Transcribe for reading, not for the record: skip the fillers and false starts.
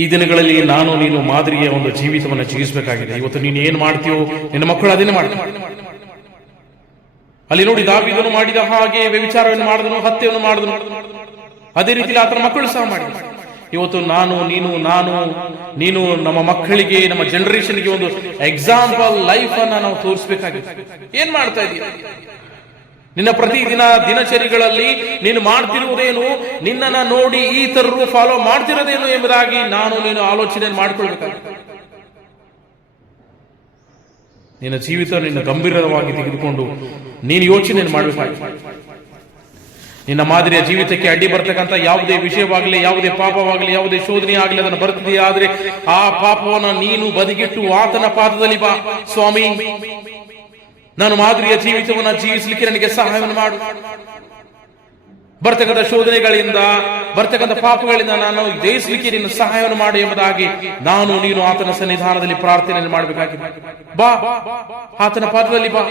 ಈ ದಿನಗಳಲ್ಲಿ ನಾನು ನೀನು ಮಾದರಿಯ ಒಂದು ಜೀವಿತವನ್ನು ಜೀವಿಸಬೇಕಾಗಿದೆ. ಇವತ್ತು ನೀನು ಏನ್ ಮಾಡ್ತೀಯೋ ನಿನ್ನ ಮಕ್ಕಳು ಅದನ್ನೇ ಮಾಡ್ತಾರೆ. ಅಲ್ಲಿ ನೋಡಿ, ದಾವೀದನು ಮಾಡಿದ ಹಾಗೆ ವ್ಯಭಿಚಾರವನ್ನು ಮಾಡಿದನು, ಹತ್ಯೆಯನ್ನು ಮಾಡಿದನು. ಅದೇ ರೀತಿ ಆತನ ಮಕ್ಕಳು ಸಹ ಮಾಡಿದ. ಇವತ್ತು ನಾನು ನೀನು ನಮ್ಮ ಮಕ್ಕಳಿಗೆ, ನಮ್ಮ ಜನರೇಷನ್ಗೆ ಒಂದು ಎಕ್ಸಾಂಪಲ್ ಲೈಫ್ ಅನ್ನ ನಾವು ತೋರಿಸಬೇಕಾಗಿದೆ. ಏನ್ ಮಾಡ್ತಾ ಇದೀಯ? ನಿನ್ನ ಪ್ರತಿದಿನ ದಿನಚರಿಗಳಲ್ಲಿ ನೀನು ಮಾಡ್ತಿರುವುದೇನು, ನಿನ್ನನ್ನ ನೋಡಿ ಈ ತರರು ಫಾಲೋ ಮಾಡ್ತಿರೋದೇನು ಎಂಬುದಾಗಿ ನೀನು ಆಲೋಚನೆ ಮಾಡ್ಕೊಳ್ಬೇಕಾಗುತ್ತೆ. ನಿನ್ನ ಜೀವಿತ ನಿನ್ನ ಗಂಭೀರವಾಗಿ ತೆಗೆದುಕೊಂಡು ನೀನು ಯೋಚನೆ ಮಾಡಬೇಕಾಗಿದೆ. ನಿನ್ನ ಮಾದರಿಯ ಜೀವಿತಕ್ಕೆ ಅಡ್ಡಿ ಬರ್ತಕ್ಕಂಥ ಯಾವುದೇ ವಿಷಯವಾಗಲಿ, ಯಾವುದೇ ಪಾಪವಾಗಲಿ, ಯಾವುದೇ ಶೋಧನೆ ಆಗಲಿ, ಅದನ್ನು ಬರ್ತಿದೆಯಾ ಆದ್ರೆ ಆ ಪಾಪವನ್ನು ನೀನು ಬದಿಗಿಟ್ಟು ಆತನ ಪಾದದಲ್ಲಿ ಬಾ. ಸ್ವಾಮಿ, ನಾನು ಮಾದರಿಯ ಜೀವಿತವನ್ನು ಜೀವಿಸಲಿಕ್ಕೆ ನನಗೆ ಸಹಾಯವನ್ನು ಮಾಡು. ಬರ್ತಕ್ಕಂಥ ಶೋಧನೆಗಳಿಂದ, ಬರ್ತಕ್ಕಂಥ ಪಾಪಗಳಿಂದ ನಾನು ಜಯಿಸಲಿಕ್ಕೆ ನೀನು ಸಹಾಯವನ್ನು ಮಾಡು ಎಂಬುದಾಗಿ ನೀನು ಆತನ ಸನ್ನಿಧಾನದಲ್ಲಿ ಪ್ರಾರ್ಥನೆಯನ್ನು ಮಾಡಬೇಕಾಗಿದೆ. ಬಾ, ಆತನ ಪಾದದಲ್ಲಿ ಬಾ.